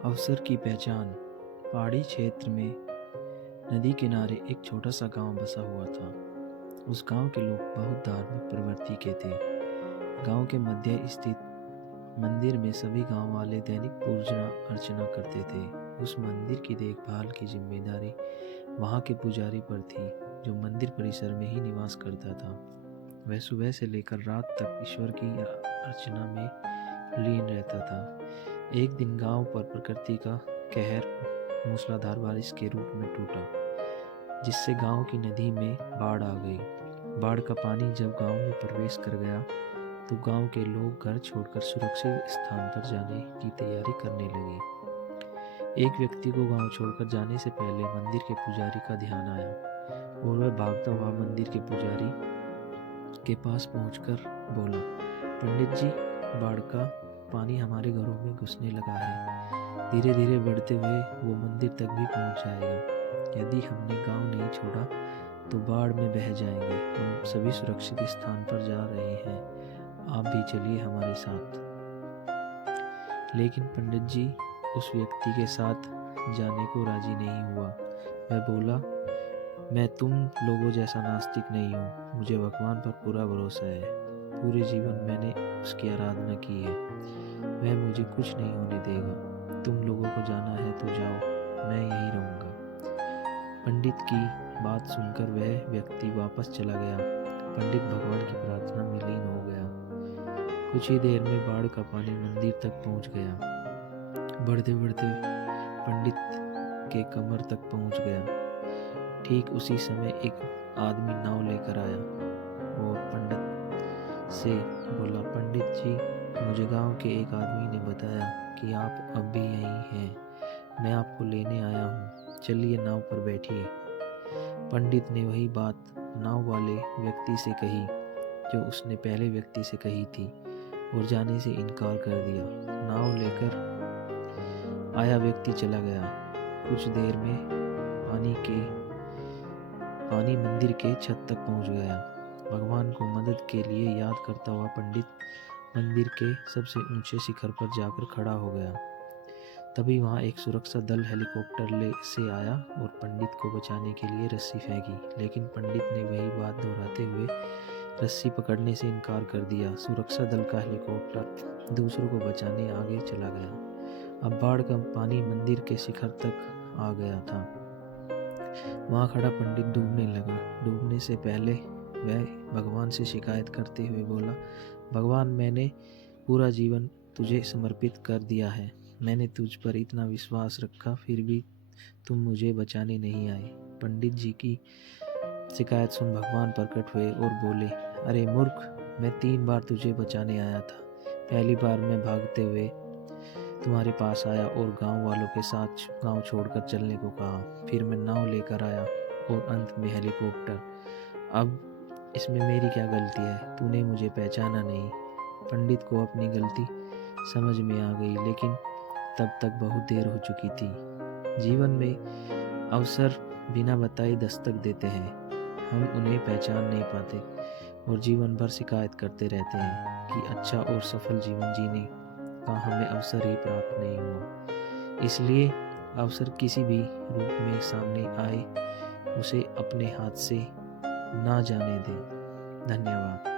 अवसर की पहचान। पहाड़ी क्षेत्र में नदी किनारे एक छोटा सा गांव बसा हुआ था। उस गांव के लोग बहुत धार्मिक प्रवृत्ति के थे। गांव के मध्य स्थित मंदिर में सभी गांव वाले दैनिक पूजा अर्चना करते थे। उस मंदिर की देखभाल की जिम्मेदारी वहां के पुजारी पर थी, जो मंदिर परिसर में ही निवास करता था। वह सुबह से लेकर रात तक ईश्वर की अर्चना में लीन रहता था। एक दिन गांव पर प्रकृति का कहर मूसलाधार बारिश के रूप में टूटा, जिससे गांव की नदी में बाढ़ आ गई। बाढ़ का पानी जब गांव में प्रवेश कर गया तो गांव के लोग घर छोड़कर सुरक्षित स्थान पर जाने की तैयारी करने लगे। एक व्यक्ति को गांव छोड़कर जाने से पहले मंदिर के पुजारी का ध्यान आया और वह भागता हुआ मंदिर के पुजारी के पास पहुंचकर बोला, पंडित जी, बाढ़ का पानी हमारे घरों में घुसने लगा है। धीरे धीरे बढ़ते हुए वो मंदिर तक भी पहुंच जाएगा। यदि हमने गांव नहीं छोड़ा तो बाढ़ में बह जाएंगे। हम सभी सुरक्षित स्थान पर जा रहे हैं, आप भी चलिए हमारे साथ। लेकिन पंडित जी उस व्यक्ति के साथ जाने को राजी नहीं हुआ। वह बोला, मैं तुम लोगों जैसा नास्तिक नहीं हूँ, मुझे भगवान पर पूरा भरोसा है। पूरे जीवन मैंने उसकी आराधना की है, वह मुझे कुछ नहीं होने देगा। तुम लोगों को जाना है तो जाओ, मैं यहीं रहूँगा। पंडित की बात सुनकर वह व्यक्ति वापस चला गया। पंडित भगवान की प्रार्थना में लीन हो गया। कुछ ही देर में बाढ़ का पानी मंदिर तक पहुंच गया। बढ़ते बढ़ते पंडित के कमर तक पहुंच गया। ठीक उसी समय एक आदमी नाव लेकर आया और पंडित से बोला, पंडित जी, मुझे गांव के एक आदमी ने बताया कि आप अब भी यहीं हैं। मैं आपको लेने आया हूँ, चलिए नाव पर बैठिए। पंडित ने वही बात नाव वाले व्यक्ति से कही जो उसने पहले व्यक्ति से कही थी और जाने से इनकार कर दिया। नाव लेकर आया व्यक्ति चला गया। कुछ देर में पानी मंदिर के छत तक पहुंच गया। भगवान को मदद के लिए याद करता हुआ पंडित मंदिर के सबसे ऊंचे शिखर पर जाकर खड़ा हो गया। तभी वहां एक सुरक्षा दल हेलीकॉप्टर से आया और पंडित को बचाने के लिए रस्सी फेंकी, लेकिन पंडित ने वही बात दोहराते हुए रस्सी पकड़ने से इनकार कर दिया। सुरक्षा दल का हेलीकॉप्टर दूसरों को बचाने आगे चला गया। अब बाढ़ का पानी मंदिर के शिखर तक आ गया था। वहां खड़ा पंडित डूबने लगा। डूबने से पहले वह भगवान से शिकायत करते हुए बोला, भगवान, मैंने पूरा जीवन तुझे समर्पित कर दिया है। मैंने तुझ पर इतना विश्वास रखा, फिर भी तुम मुझे बचाने नहीं आए। पंडित जी की शिकायत सुन भगवान प्रकट हुए और बोले, अरे मूर्ख, मैं 3 बार तुझे बचाने आया था। पहली बार मैं भागते हुए तुम्हारे पास आया और गांव वालों के साथ गांव छोड़कर चलने को कहा। फिर मैं नाव लेकर आया और अंत में हेलीकॉप्टर। अब इसमें मेरी क्या गलती है? तूने मुझे पहचाना नहीं। पंडित को अपनी गलती समझ में आ गई, लेकिन तब तक बहुत देर हो चुकी थी। जीवन में अवसर बिना बताए दस्तक देते हैं। हम उन्हें पहचान नहीं पाते और जीवन भर शिकायत करते रहते हैं कि अच्छा और सफल जीवन जीने का हमें अवसर ही प्राप्त नहीं हुआ। इसलिए अवसर किसी भी रूप में सामने आए, उसे अपने हाथ से ना जाने दें। धन्यवाद।